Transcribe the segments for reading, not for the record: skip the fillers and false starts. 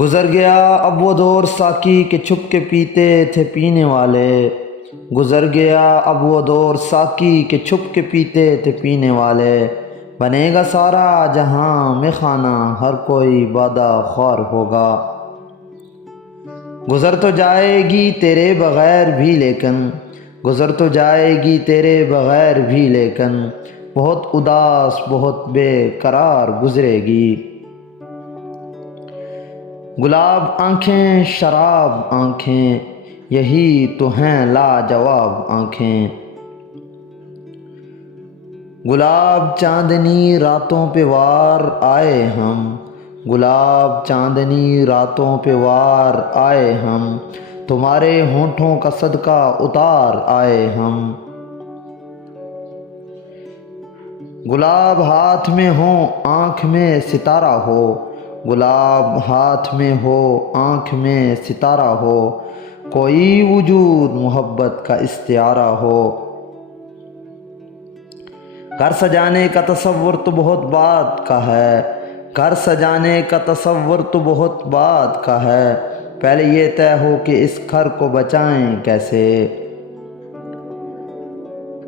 گزر گیا اب وہ دور ساقی کے چھپ کے پیتے تھے پینے والے، گزر گیا اب وہ دور ساقی کے چھپ کے پیتے تھے پینے والے، بنے گا سارا جہاں میں خانہ ہر کوئی بادہ خوار ہوگا۔ گزر تو جائے گی تیرے بغیر بھی لیکن، گزر تو جائے گی تیرے بغیر بھی لیکن، بہت اداس بہت بے قرار گزرے گی۔ گلاب آنکھیں شراب آنکھیں یہی تو ہیں لاجواب آنکھیں، گلاب چاندنی راتوں پہ وار آئے ہم، گلاب چاندنی راتوں پہ وار آئے ہم، تمہارے ہونٹوں کا صدقہ اتار آئے ہم۔ گلاب ہاتھ میں ہو آنکھ میں ستارہ ہو، گلاب ہاتھ میں ہو آنکھ میں ستارہ ہو، کوئی وجود محبت کا استعارہ ہو۔ گھر سجانے کا تصور تو بہت بات کا ہے، گھر سجانے کا تصور تو بہت بات کا ہے، پہلے یہ طے ہو کہ اس گھر کو بچائیں کیسے۔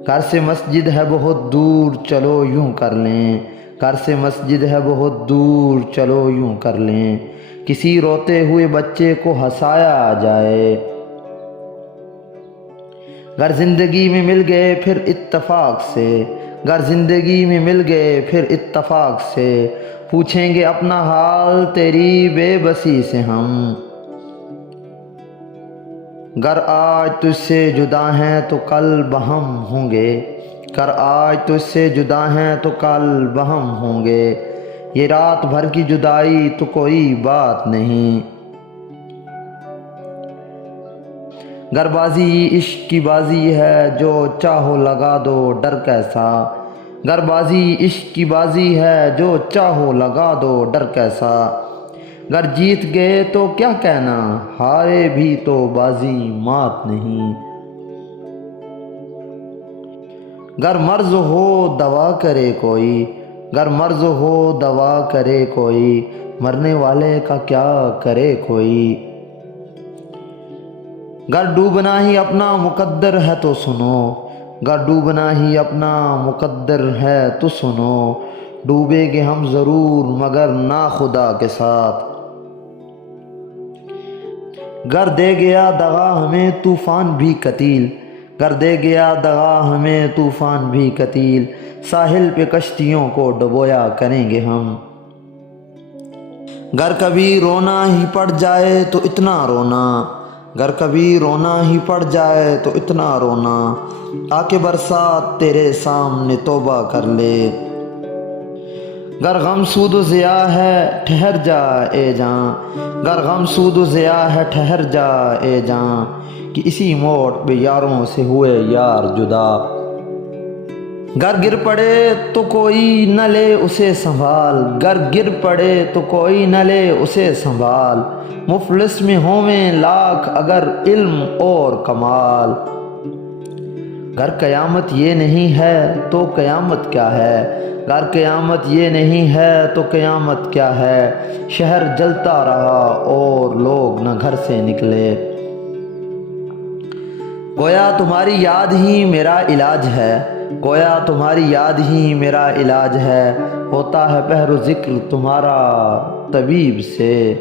گھر سے مسجد ہے بہت دور چلو یوں کر لیں، گھر سے مسجد ہے بہت دور چلو یوں کر لیں، کسی روتے ہوئے بچے کو ہنسایا جائے۔ گر زندگی میں مل گئے پھر اتفاق سے، گر زندگی میں مل گئے پھر اتفاق سے، پوچھیں گے اپنا حال تیری بے بسی سے ہم۔ گر آج تجھ سے جدا ہیں تو کل بہم ہوں گے، گر آج تجھ سے جدا ہیں تو کل بہم ہوں گے، یہ رات بھر کی جدائی تو کوئی بات نہیں۔ گر بازی عشق کی بازی ہے جو چاہو لگا دو ڈر کیسا، گر بازی عشق کی بازی ہے جو چاہو لگا دو ڈر کیسا، گر جیت گئے تو کیا کہنا ہارے بھی تو بازی مات نہیں۔ گر مرض ہو دوا کرے کوئی، گر مرض ہو دوا کرے کوئی، مرنے والے کا کیا کرے کوئی۔ گر ڈوبنا ہی اپنا مقدر ہے تو سنو، گر ڈوبنا ہی اپنا مقدر ہے تو سنو، ڈوبیں گے ہم ضرور مگر نا خدا کے ساتھ۔ گر دے گیا دغا ہمیں طوفان بھی قتیل، گر دے گیا دغا ہمیں طوفان بھی قتیل، ساحل پہ کشتیوں کو ڈبویا کریں گے ہم۔ گر کبھی رونا ہی پڑ جائے تو اتنا رونا، گر کبھی رونا ہی پڑ جائے تو اتنا رونا، آ کے برسات تیرے سامنے توبہ کر لے۔ گر غم سود و ضیاء ہے ٹھہر جا اے جاں، گر غم سود و ضیاء ہے ٹھہر جا اے جاں، کہ اسی موڑ پہ یاروں سے ہوئے یار جدا۔ گر گر پڑے تو کوئی نہ لے اسے سنبھال، گر گر پڑے تو کوئی نہ لے اسے سنبھال، مفلس میں ہوویں لاکھ اگر علم اور کمال۔ گر قیامت یہ نہیں ہے تو قیامت کیا ہے، گر قیامت یہ نہیں ہے تو قیامت کیا ہے، شہر جلتا رہا اور لوگ نہ گھر سے نکلے۔ گویا تمہاری یاد ہی میرا علاج ہے، گویا تمہاری یاد ہی میرا علاج ہے، ہوتا ہے پہر و ذکر تمہارا طبیب سے۔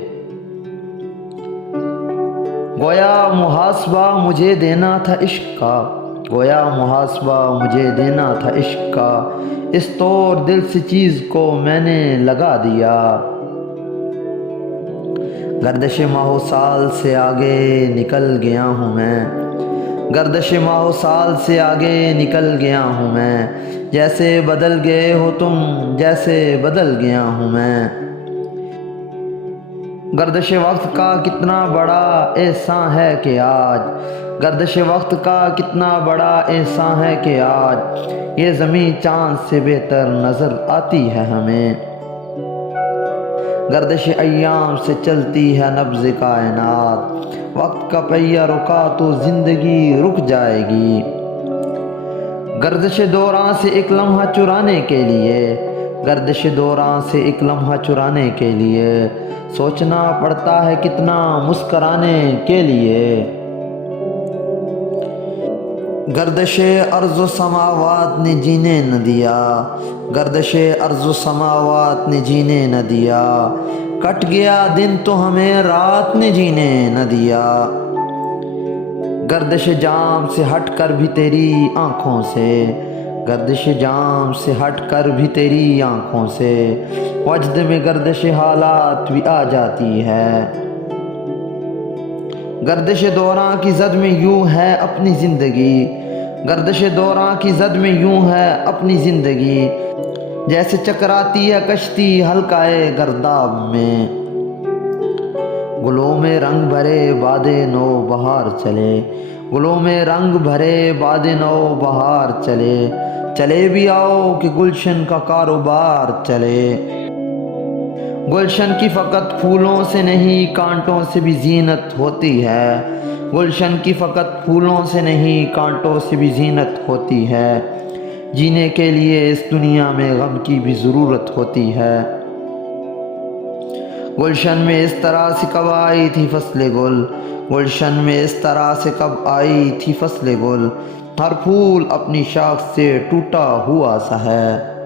گویا محاسبہ مجھے دینا تھا عشق کا، گویا محاسبہ مجھے دینا تھا عشق کا، اس طور دل سے چیز کو میں نے لگا دیا۔ گردش ماہ و سال سے آگے نکل گیا ہوں میں، گردش ماہ و سال سے آگے نکل گیا ہوں میں، جیسے بدل گئے ہو تم جیسے بدل گیا ہوں میں۔ گردش وقت کا کتنا بڑا احسان ہے کہ آج، گردش وقت کا کتنا بڑا احسان ہے کہ آج، یہ زمین چاند سے بہتر نظر آتی ہے ہمیں۔ گردش ایام سے چلتی ہے نبض کائنات، وقت کا پہیہ رکا تو زندگی رک جائے گی۔ گردش دوران سے ایک لمحہ چرانے کے لیے، گردش دوران سے ایک لمحہ چرانے کے لیے سوچنا پڑتا ہے کتنا مسکرانے کے لیے۔ گردش ارض و سماوات نے جینے نہ دیا، گردش ارض و سماوات نے جینے نہ دیا، کٹ گیا دن تو ہمیں رات نے جینے نہ دیا۔ گردش جام سے ہٹ کر بھی تیری آنکھوں سے، گردش جام سے ہٹ کر بھی تیری آنکھوں سے وجد میں گردش حالات بھی آ جاتی ہے۔ گردش دوران کی زد میں یوں ہے اپنی زندگی، گردش دوران کی زد میں یوں ہے اپنی زندگی، جیسے چکراتی ہے کشتی حلقۂ گرداب میں۔ گلوں میں رنگ بھرے باد نو بہار چلے، گلوں میں رنگ بھرے باد نو بہار چلے، چلے بھی آؤ کہ گلشن کا کاروبار چلے۔ گلشن کی فقط پھولوں سے نہیں کانٹوں سے بھی زینت ہوتی ہے، گلشن کی فقط پھولوں سے نہیں کانٹوں سے بھی زینت ہوتی ہے، جینے کے لیے اس دنیا میں غم کی بھی ضرورت ہوتی ہے۔ گلشن میں اس طرح سے کب آئی تھی فصل گل، گلشن میں اس طرح سے کب آئی تھی فصل گل، ہر پھول اپنی شاخ سے ٹوٹا ہوا سا ہے۔